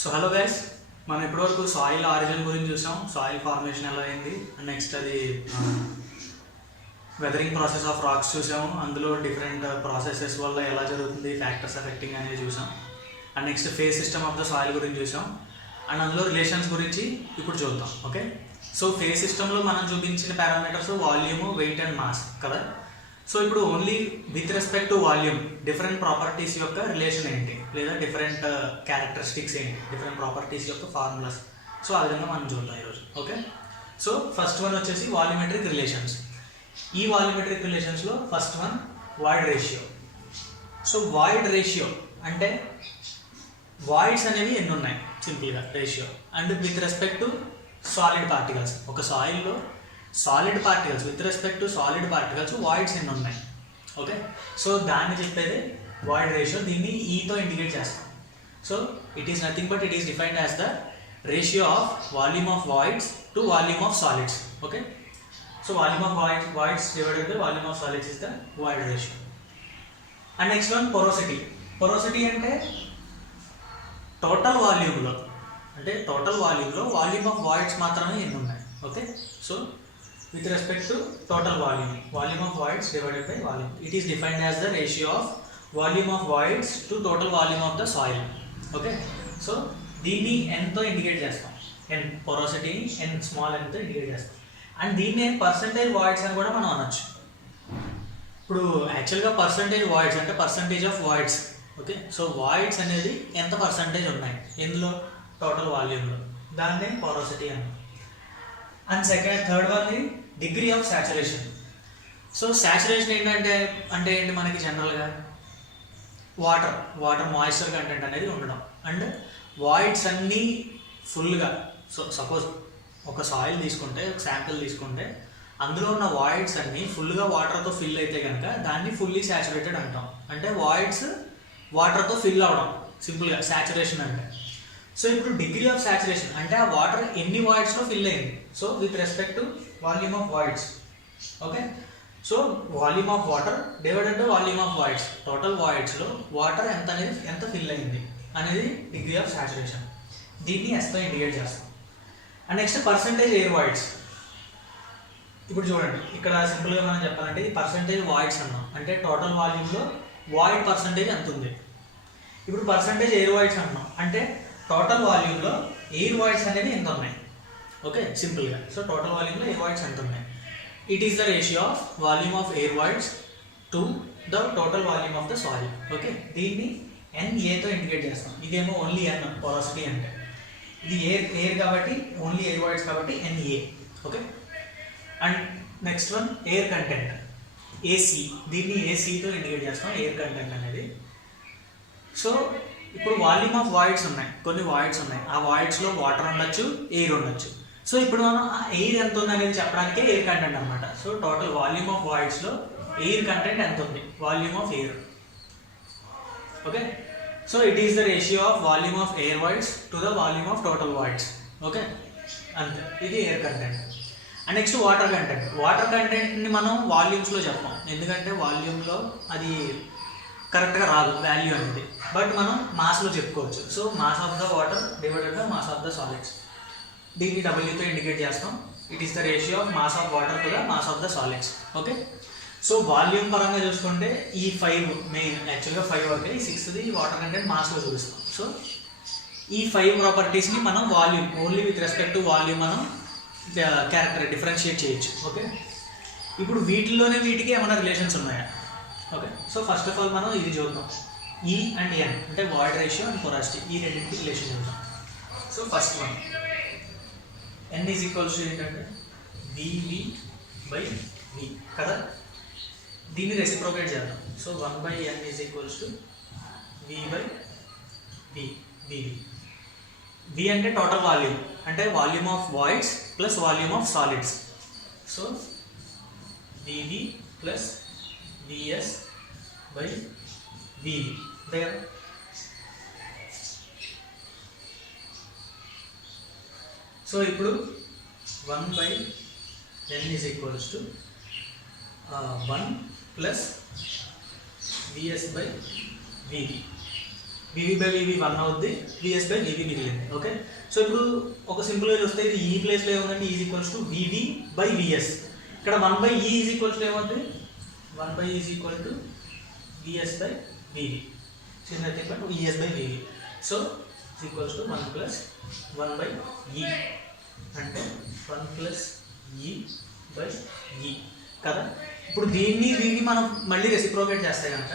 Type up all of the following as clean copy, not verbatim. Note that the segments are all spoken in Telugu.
సో హలో గైస్, మనం ఇప్పటివరకు సాయిల్ ఆరిజిన్ గురించి చూసాం. సాయిల్ ఫార్మేషన్ ఎలా అయింది, అండ్ నెక్స్ట్ అది వెదరింగ్ ప్రాసెస్ ఆఫ్ రాక్స్ చూసాము. అందులో డిఫరెంట్ ప్రాసెసెస్ వల్ల ఎలా జరుగుతుంది, ఫ్యాక్టర్స్ ఎఫెక్టింగ్ అనేది చూసాం. And next phase system of the soil గురించి చూసాం. అండ్ అందులో రిలేషన్స్ గురించి ఇప్పుడు చూద్దాం. ఓకే, సో ఫేజ్ సిస్టంలో మనం చూపించిన parameters volume, weight and mass కదా. సో ఇప్పుడు only with respect to volume different properties యొక్క రిలేషన్ ఏంటి, లేదా డిఫరెంట్ క్యారెక్టరిస్టిక్స్ ఏంటి, డిఫరెంట్ ప్రాపర్టీస్ యొక్క ఫార్ములాస్. సో ఆ విధంగా మనం చూద్దాం ఈరోజు. ఓకే, సో ఫస్ట్ వన్ వచ్చేసి వాల్యూమెట్రిక్ రిలేషన్స్. ఈ వాల్యూమెట్రిక్ రిలేషన్స్లో first one void ratio. So void ratio అంటే వాయిడ్స్ అనేవి ఎన్ని ఉన్నాయి సింపుల్గా ratio, and with respect to solid particles. ఒక సాయిల్లో solid particles with respect to solid particles voids ఎన్ని ఉన్నాయి. ఓకే, సో దాన్ని చెప్పేది వాయిడ్ రేషియో. దీన్ని ఈతో ఇండికేట్ చేస్తాం. So it is nothing but it is defined as the ratio of volume of voids to volume of solids. Okay, so volume of voids divided by volume of solids is the void ratio. And next one porosity. Porosity అంటే టోటల్ వాల్యూమ్లో, వాల్యూమ్ ఆఫ్ వాయిడ్స్ మాత్రమే ఎన్ని ఉన్నాయి. Okay, so with respect to total volume of voids divided by volume, it is defined as the ratio of volume of voids to total volume of the soil. Okay, so దీన్ని n తో ఇండికేట్ చేస్తాం. n porosity n small n తో ఇండికేట్ చేస్తాం. అండ్ దీన్ని పర్సంటేజ్ వాయిడ్స్ అని కూడా మనం అనొచ్చు. ఇప్పుడు యాక్చువల్గా పర్సంటేజ్ వాయిడ్స్ అంటే percentage of voids. Okay, so voids అనేది ఎంత పర్సంటేజ్ ఉన్నాయి ఇందులో టోటల్ వాల్యూమ్లో, దాన్నే porosity అన్నాం. And third one degree of saturation. So saturation ఏంటంటే ఏంటి, మనకి జనరల్గా వాటర్ మాయిశ్చర్ కంటెంట్ అనేది ఉండడం, అండ్ వాయిడ్స్ అన్నీ ఫుల్గా. సో సపోజ్ ఒక సాయిల్ తీసుకుంటే, ఒక శాంపిల్ తీసుకుంటే, అందులో ఉన్న వాయిడ్స్ అన్నీ ఫుల్గా వాటర్తో ఫిల్ అయితే కనుక దాన్ని ఫుల్లీ సాచురేటెడ్ అంటాం. అంటే వాయిడ్స్ వాటర్తో ఫిల్ అవడం సింపుల్గా సాచురేషన్ అంటే. సో ఇప్పుడు డిగ్రీ ఆఫ్ సాచురేషన్ అంటే ఆ వాటర్ ఎన్ని వాయిడ్స్లో ఫిల్ అయింది. So with respect to volume of voids. Okay, so volume of water divided by volume of voids, total వాయిడ్స్లో వాటర్ ఎంత ఫిల్ అయింది అనేది డిగ్రీ ఆఫ్ సాచురేషన్. దీన్ని ఎస్తో ఇండికేట్ చేస్తాం. And next percentage air voids. ఇప్పుడు చూడండి, ఇక్కడ సింపుల్గా మనం చెప్పాలంటే ఇది పర్సంటేజ్ వాయిడ్స్ అన్నాం. అంటే టోటల్ వాల్యూమ్లో వాయిడ్ పర్సంటేజ్ ఎంత ఉంది. ఇప్పుడు పర్సంటేజ్ ఎయిర్ వాయిడ్స్ అన్నాం అంటే టోటల్ వాల్యూమ్లో ఎయిర్ వాయిడ్స్ అనేవి ఎంత ఉన్నాయి. ఓకే, సింపుల్గా. సో టోటల్ వాల్యూమ్లో ఎయిర్ వాయిడ్స్ ఎంత ఉన్నాయి. It is the ratio of volume of air voids to the total volume of the soil. Okay, దీన్ని NAతో ఇండికేట్ చేస్తాం. ఇదేమో ఓన్లీ N పొరాసిటీ అంటే, ఇది ఎయిర్ కాబట్టి ఓన్లీ ఎయిర్ వాయిడ్స్ కాబట్టి NA. Okay, and next one air content AC. దీన్ని ACతో ఇండికేట్ చేస్తాం, ఎయిర్ కంటెంట్ అనేది. సో ఇప్పుడు వాల్యూమ్ ఆఫ్ వాయిడ్స్ ఉన్నాయి, కొన్ని వాయిడ్స్ ఉన్నాయి. ఆ వాయిడ్స్లో వాటర్ ఉండొచ్చు, ఎయిర్ ఉండొచ్చు. సో ఇప్పుడు మనం ఆ ఎయిర్ ఎంత ఉంది అనేది చెప్పడానికే ఎయిర్ కంటెంట్ అనమాట. సో టోటల్ వాల్యూమ్ ఆఫ్ వాయిడ్స్లో ఎయిర్ కంటెంట్ ఎంత ఉంది, volume of air. Okay, so it is the ratio of volume of air voids to the volume of total voids. Okay, అంతే, ఇది air content. And next water content. Water కంటెంట్ని మనం వాల్యూమ్స్లో చెప్పాం, ఎందుకంటే వాల్యూమ్లో అది కరెక్ట్గా రాదు వాల్యూ అనేది, బట్ మనం మాస్లో చెప్పుకోవచ్చు. So mass of the water divided by mass of the solids. దీన్ని Wతో ఇండికేట్ చేస్తాం. It is the ratio of mass of water to the mass of the solids. Okay, so volume పరంగా చూసుకుంటే ఈ 5 మెయిన్, యాక్చువల్గా 5 వరకే, ఈ 6th వాటర్ కంటెంట్ మాస్లో చూపిస్తాం. సో ఈ 5 ప్రాపర్టీస్ని మనం volume, only with respect to volume మనం డిఫరెన్షియేట్ చేయొచ్చు. ఓకే, ఇప్పుడు వీటికి ఏమైనా రిలేషన్స్ ఉన్నాయా. Okay, so first of all మనం ఇది చూద్దాం. E అండ్ N అంటే వాయిడ్ రేషియో అండ్ పొరాసిటీ, ఈ రెండింటికి రిలేషన్ చూద్దాం. So first one N is equals to ఏంటంటే VV బై V కదా. దీన్ని రెసిప్రోకేట్ చేద్దాం. So 1/N is equals to V by VV. V అంటే టోటల్ వాల్యూమ్, అంటే volume of voids plus volume of solids. So VV plus VS by VV అంతే కదా. సో ఇప్పుడు 1/N is equals to 1 plus VS by VV. V V by V V 1 అవుద్ది, విఎస్ బై వివి మిగిలింది. ఓకే, సో ఇప్పుడు ఒక సింపుల్గా చూస్తే ఇది ఈ ప్లేస్లో ఏముందంటే is equals to V V by V S. ఇక్కడ 1 by e is equals to ఏమవుతుంది, 1 by is equal to V S by V V, is nothing but V S by V V. So is equals to 1 plus 1 by e అంటే 1 ప్లస్ ఈ బై ఈ కదా. ఇప్పుడు దీన్ని మనం మళ్ళీ రెసిప్రోకేట్ చేస్తే కనుక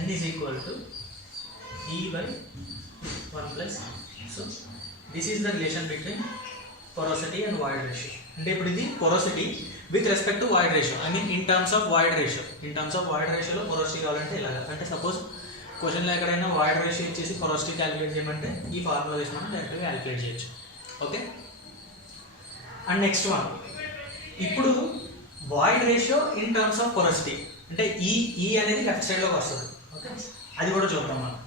n ఈజ్ ఈక్వల్ టు ఈ by 1 plus. So this is the relation between porosity and void ratio. అంటే ఇప్పుడు ఇది porosity with respect to void ratio, I mean in terms of void ratio. In terms of void రేషియోలో porosity కావాలంటే ఇలాగ. అంటే సపోజ్ క్వశ్చన్లో ఎక్కడైనా వాయిడ్ రేషియో ఇచ్చేసి porosity క్యాలిక్యులేట్ చేయమంటే ఈ ఫార్ములా వేసి మనం డైరెక్ట్గా క్యాలిక్యులేట్ చేయొచ్చు. ఓకే, అండ్ నెక్స్ట్ వన్, ఇప్పుడు void ratio in terms of porosity అంటే ఈ అనేది లెఫ్ట్ సైడ్లోకి వస్తుంది. ఓకే, అది కూడా చూద్దాం మనం.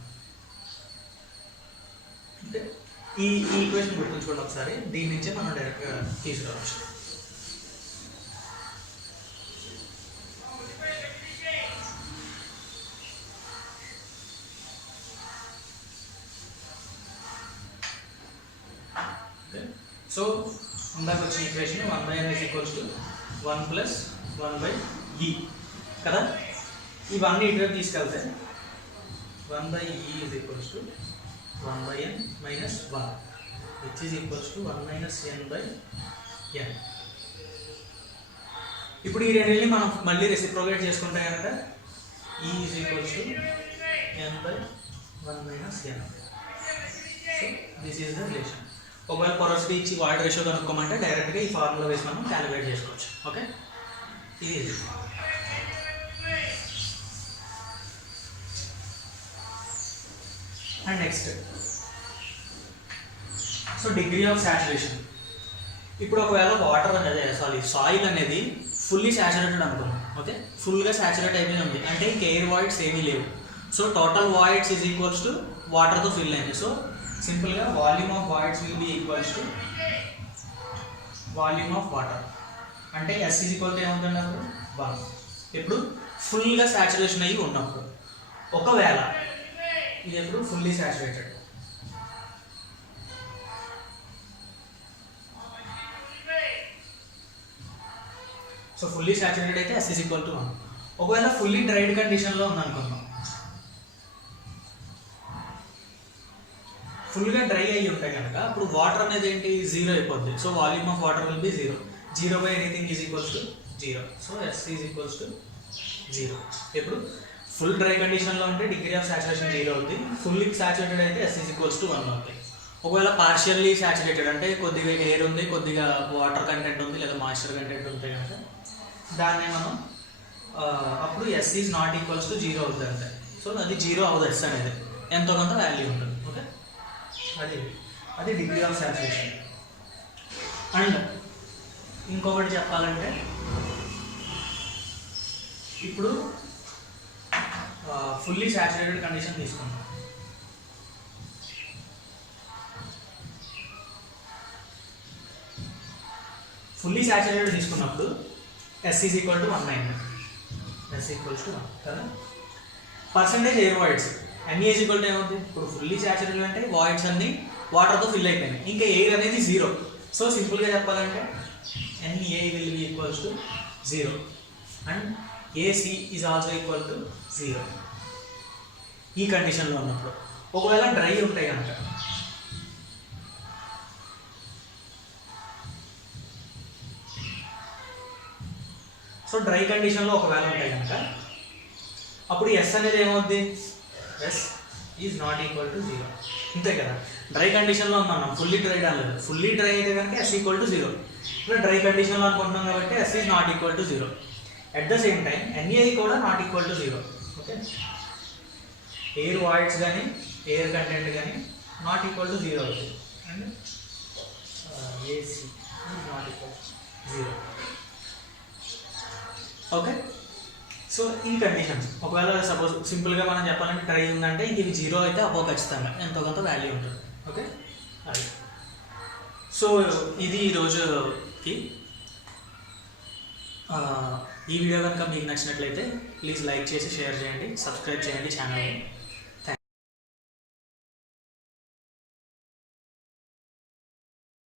అంటే ఈ ఈక్వేషన్ గుర్తుంచుకోండి ఒకసారి, దీని నుంచే మనం డైరెక్ట్గా తీసుకురావచ్చు. సో ఇందాక వచ్చిన equation 1 by n is equals to 1 plus 1 by ఈ కదా. ఇవన్నీ ఇటువైపు తీసుకెళ్తే 1 by e is equals to 1 by n minus 1 which is equals to 1 minus n by n. ఇప్పుడు ఈ రెండింటిని మనం మళ్ళీ రెసిప్రోకేట్ చేసుకుంటే కనుక e is equals to n by 1 minus n. So this is the relation. ఒకవేళ porosity ఇచ్చి వాయిడ్ రేషియో కనుక్కోమంటే డైరెక్ట్గా ఈ ఫార్ములా వేసి మనం క్యాలిక్యులేట్ చేసుకోవచ్చు. ఓకే, ఇది and next. So degree of saturation. ఇప్పుడు ఒకవేళ వాటర్ అనేది సాయిల్ అనేది ఫుల్లీ సాచురేటెడ్ అనుకున్నాం. ఓకే, ఫుల్గా సాచురేట్ అయిపోయి ఉంది అంటే ఇంక ఎయిర్ వాయిడ్స్ ఏమీ లేవు. So total voids is equals to వాటర్తో ఫిల్ అయింది. సో సింపుల్గా volume of voids will be equals to volume of water అంటే ఎస్ ఈజ్ ఈక్వల్ టు ఏమవుతుంది అప్పుడు 1. ఇప్పుడు ఫుల్గా సాచురేషన్ అయ్యి ఉన్నప్పుడు. ఒకవేళ ఇది ఎప్పుడు fully saturated, so fully saturated అయితే ఎస్ ఈజ్ ఈక్వల్ టు 1. ఒకవేళ ఫుల్లీ డ్రైడ్ కండిషన్లో ఉందనుకున్నాం, ఫుల్గా డ్రై అయ్యి ఉంటాయి కనుక అప్పుడు వాటర్ అనేది ఏంటి 0 అయిపోద్ది. So volume of water will be 0. 0 by anything is equals to 0. So S is equals to 0. ఇప్పుడు ఫుల్ డ్రై కండిషన్లో ఉంటే డిగ్రీ ఆఫ్ సాచురేషన్ 0 అవుతుంది. ఫుల్లీ సాచురేటెడ్ అయితే ఎస్ ఈజ్ ఈక్వల్స్ టు 1 అవుతుంది. ఒకవేళ పార్షియల్లీ సాచురేటెడ్ అంటే కొద్దిగా ఎయిర్ ఉంది, కొద్దిగా వాటర్ కంటెంట్ ఉంది, లేదా మాయిశ్చర్ కంటెంట్ ఉంటే కనుక దాన్ని మనం అప్పుడు S is not equals to 0 అవుతుంది అంతే. సో అది 0 అవ్వదు, ఎస్ అనేది ఎంతో కొంత వాల్యూ ఉంటుంది. ఓకే, అది డిగ్రీ ఆఫ్ సాచురేషన్. అండ్ ఇంకొకటి చెప్పాలంటే ఇప్పుడు ఫుల్లీ సాచురేటెడ్ కండిషన్ తీసుకున్నాం. ఫుల్లీ సాచురేటెడ్ తీసుకున్నప్పుడు S is equal to 190. S equals to 1 కదా. Percentage air voids n is equal to ఏమవుతుంది, ఇప్పుడు ఫుల్లీ సాచురేటెడ్ అంటే వాయిడ్స్ అన్ని వాటర్తో ఫిల్ అయిపోయినాయి, ఇంకా ఎయిర్ అనేది 0. సో సింపుల్గా చెప్పాలంటే NA will be equals to 0 and AC is also equal to 0 ఈ కండిషన్లో ఉన్నప్పుడు. ఒకవేళ డ్రై ఉంటాయి కనుక సో డ్రై కండిషన్లో ఒకవేళ ఉంటాయి కనుక అప్పుడు ఎస్ అనేది ఏమవుద్ది, S is not equal to 0. అంతే కదా. డ్రై కండిషన్లో ఉన్నాం, ఫుల్లీ డ్రైడ్ అనలేదు. ఫుల్లీ డ్రై అయితే కనుక ఎస్ ఈక్వల్ టు 0. ఇప్పుడు డ్రై కండిషన్లో అనుకుంటున్నాం కాబట్టి S is not equal to 0. At the same time NA కూడా not equal to 0. Okay, air voids కానీ ఎయిర్ కంటెంట్ కానీ నాట్ ఈక్వల్ టు 0 అవుతుంది and AC not equal to 0. Okay, so ఈ కండిషన్స్ ఒకవేళ సపోజ్ సింపుల్గా మనం చెప్పాలంటే డ్రై ఉందంటే ఇంక ఇవి 0 అయితే అబ్బో ఖచ్చితంగా ఎంతో కొంత వాల్యూ ఉంటుంది. ఓకే, అది. సో ఇది ఈరోజుకి. ఈ వీడియో కనుక మీకు నచ్చినట్లయితే ప్లీజ్ లైక్ చేసి షేర్ చేయండి, సబ్స్క్రైబ్ చేయండి ఛానల్ని.